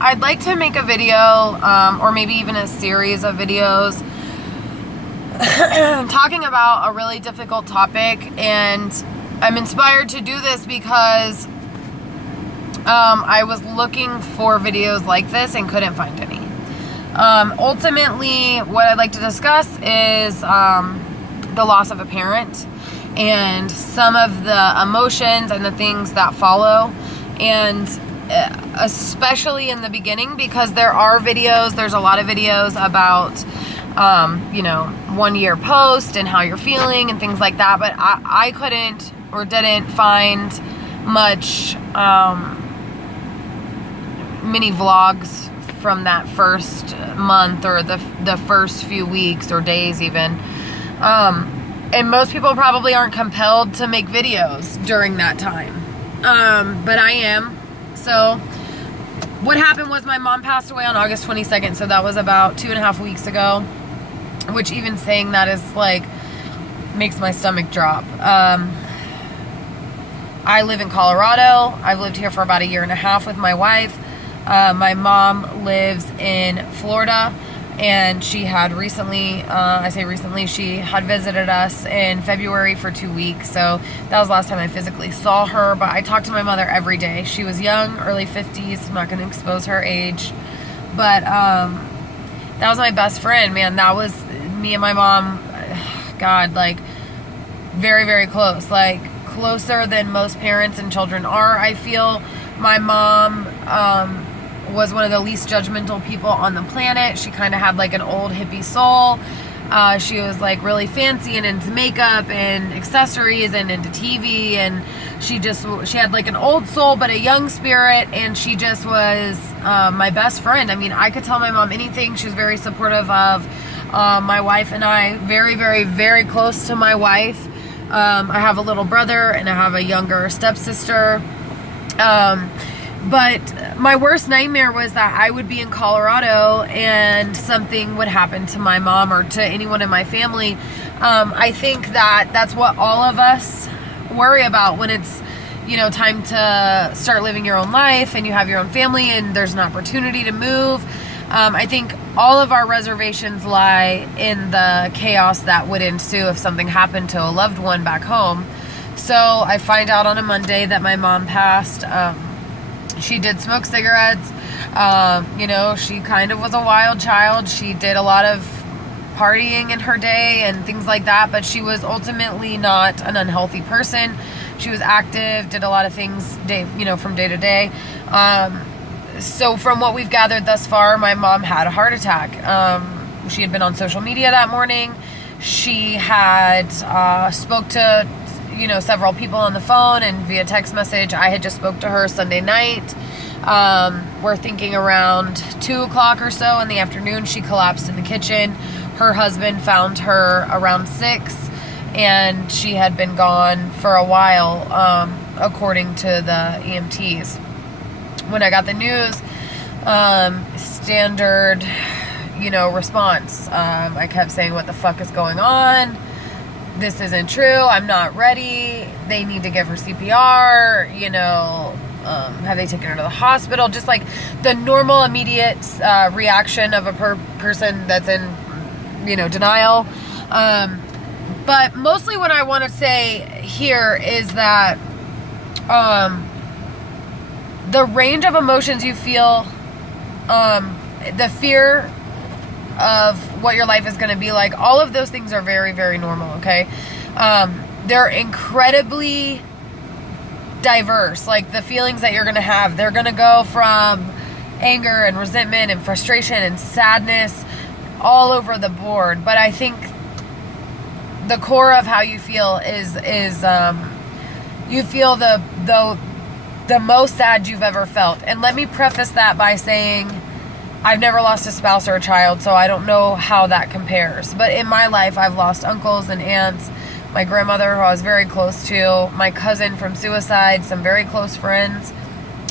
I'd like to make a video, or maybe even a series of videos talking about a really difficult topic, and I'm inspired to do this because I was looking for videos like this and couldn't find any. Ultimately, what I'd like to discuss is the loss of a parent and some of the emotions and the things that follow, and especially in the beginning, because there's a lot of videos about 1 year post and how you're feeling and things like that, but I couldn't or didn't find much mini vlogs from that first month or the first few weeks or days even. And most people probably aren't compelled to make videos during that time. But I am. So what happened was my mom passed away on August 22nd. So that was about 2.5 weeks ago, which even saying that is like, makes my stomach drop. I live in Colorado. I've lived here for about 1.5 years with my wife. My mom lives in Florida, and she had recently, she had visited us in February for 2 weeks. So that was the last time I physically saw her, but I talked to my mother every day. She was young, early 50s. I'm not going to expose her age, but that was my best friend, man. That was me and my mom, God, like very, very close, like closer than most parents and children are, I feel. My mom was one of the least judgmental people on the planet. She kind of had like an old hippie soul. She was like really fancy and into makeup and accessories and into TV, and she had like an old soul but a young spirit, and she just was my best friend. I mean, I could tell my mom anything. She was very supportive of my wife and I. Very, very, very close to my wife. I have a little brother and I have a younger stepsister. But my worst nightmare was that I would be in Colorado and something would happen to my mom or to anyone in my family. I think that's what all of us worry about when it's, time to start living your own life and you have your own family and there's an opportunity to move. I think all of our reservations lie in the chaos that would ensue if something happened to a loved one back home. So I find out on a Monday that my mom passed. She did smoke cigarettes. She kind of was a wild child. She did a lot of partying in her day and things like that, but she was ultimately not an unhealthy person. She was active, did a lot of things from day to day. So from what we've gathered thus far, my mom had a heart attack. She had been on social media that morning. She had spoke to several people on the phone and via text message. I had just spoke to her Sunday night. We're thinking around 2 o'clock or so in the afternoon, she collapsed in the kitchen. Her husband found her around 6, and she had been gone for a while, according to the EMTs. When I got the news, standard, response. I kept saying, what the fuck is going on? This isn't true. I'm not ready. They need to give her CPR. Have they taken her to the hospital? Just like the normal immediate reaction of a person that's in, denial. But mostly what I want to say here is that the range of emotions you feel, the fear of what your life is going to be like, all of those things are very, very normal, okay? They're incredibly diverse. Like the feelings that you're going to have, they're going to go from anger and resentment and frustration and sadness all over the board. But I think the core of how you feel is you feel the most sad you've ever felt. And let me preface that by saying I've never lost a spouse or a child, so I don't know how that compares. But in my life, I've lost uncles and aunts, my grandmother, who I was very close to, my cousin from suicide, some very close friends,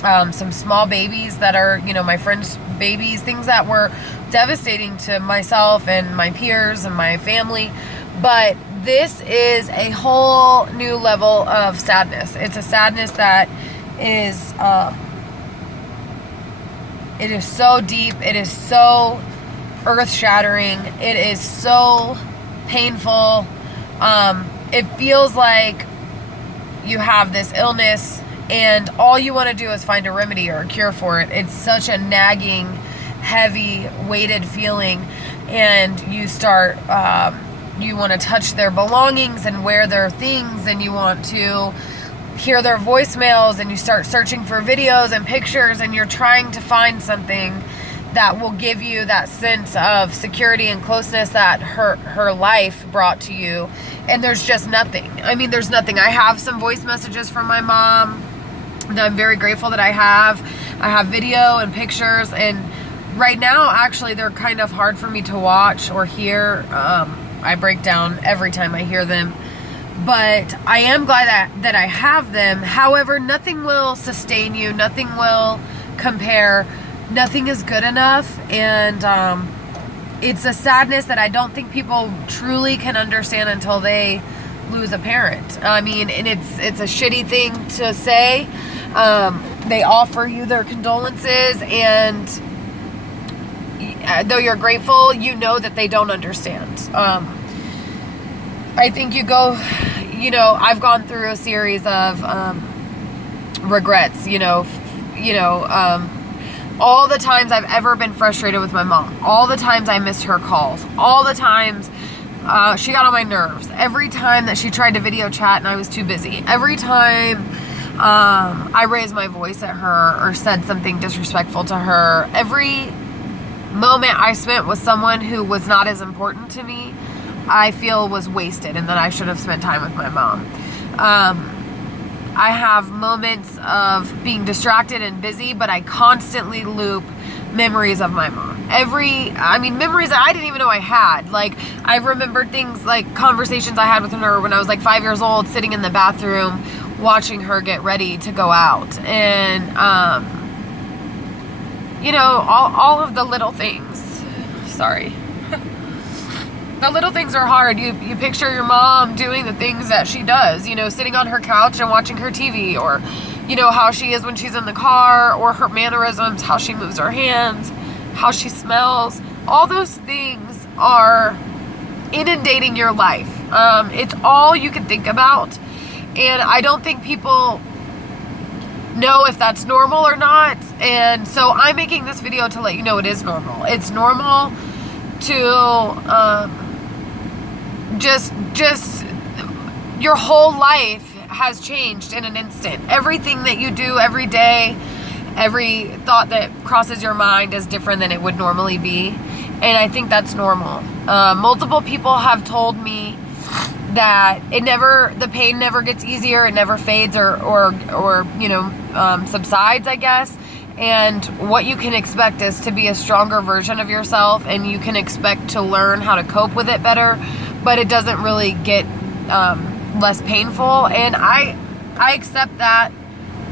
some small babies that are, my friends' babies, things that were devastating to myself and my peers and my family. But this is a whole new level of sadness. It's a sadness that is It is so deep. It is so earth-shattering. It is so painful. It feels like you have this illness and all you want to do is find a remedy or a cure for it. It's such a nagging, heavy, weighted feeling, and you start, you want to touch their belongings and wear their things, and you want to hear their voicemails, and you start searching for videos and pictures, and you're trying to find something that will give you that sense of security and closeness that her life brought to you. And there's just nothing. I mean, there's nothing. I have some voice messages from my mom that I'm very grateful that I have. I have video and pictures, and right now, actually, they're kind of hard for me to watch or hear. I break down every time I hear them. But I am glad that I have them. However, nothing will sustain you. Nothing will compare. Nothing is good enough. And it's a sadness that I don't think people truly can understand until they lose a parent. I mean, and it's a shitty thing to say. They offer you their condolences, and though you're grateful, you know that they don't understand. I think I've gone through a series of regrets, all the times I've ever been frustrated with my mom, all the times I missed her calls, all the times she got on my nerves, every time that she tried to video chat and I was too busy, every time I raised my voice at her or said something disrespectful to her, every moment I spent with someone who was not as important to me, I feel was wasted, and that I should have spent time with my mom. I have moments of being distracted and busy, but I constantly loop memories of my mom. Memories that I didn't even know I had. Like, I remembered things like conversations I had with her when I was like 5 years old, sitting in the bathroom, watching her get ready to go out. And, all of the little things. Sorry. The little things are hard. You picture your mom doing the things that she does, sitting on her couch and watching her TV, or, how she is when she's in the car, or her mannerisms, how she moves her hands, how she smells. All those things are inundating your life. It's all you can think about. And I don't think people know if that's normal or not. And so I'm making this video to let you know it is normal. It's normal to just your whole life has changed in an instant. Everything that you do every day, every thought that crosses your mind is different than it would normally be. And I think that's normal. Multiple people have told me that the pain never gets easier, it never fades or subsides, I guess. And what you can expect is to be a stronger version of yourself, and you can expect to learn how to cope with it better, but it doesn't really get less painful. And I accept that.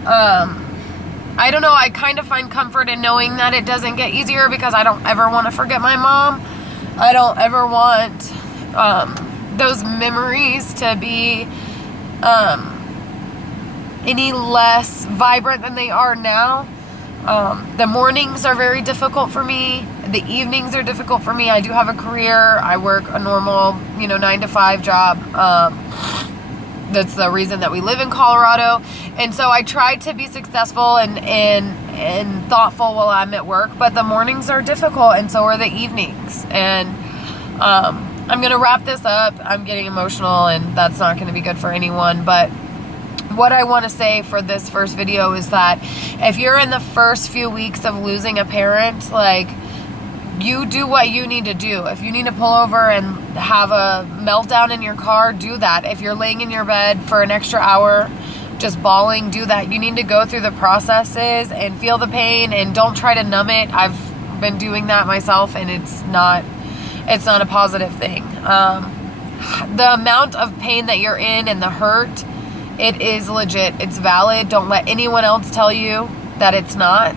I don't know, I kind of find comfort in knowing that it doesn't get easier, because I don't ever want to forget my mom. I don't ever want those memories to be any less vibrant than they are now. The mornings are very difficult for me. The evenings are difficult for me. I do have a career. I work a normal, 9-to-5 job. That's the reason that we live in Colorado. And so I try to be successful and thoughtful while I'm at work, but the mornings are difficult, and so are the evenings. And I'm going to wrap this up. I'm getting emotional, and that's not going to be good for anyone. But what I want to say for this first video is that if you're in the first few weeks of losing a parent, like, you do what you need to do. If you need to pull over and have a meltdown in your car, do that. If you're laying in your bed for an extra hour just bawling, do that. You need to go through the processes and feel the pain, and don't try to numb it. I've been doing that myself, and it's not a positive thing. The amount of pain that you're in and the hurt, it is legit. It's valid. Don't let anyone else tell you that it's not.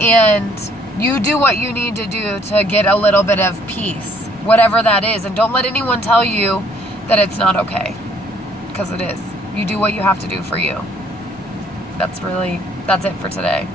And you do what you need to do to get a little bit of peace, whatever that is. And don't let anyone tell you that it's not okay, because it is. You do what you have to do for you. That's it for today.